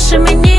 Більше мені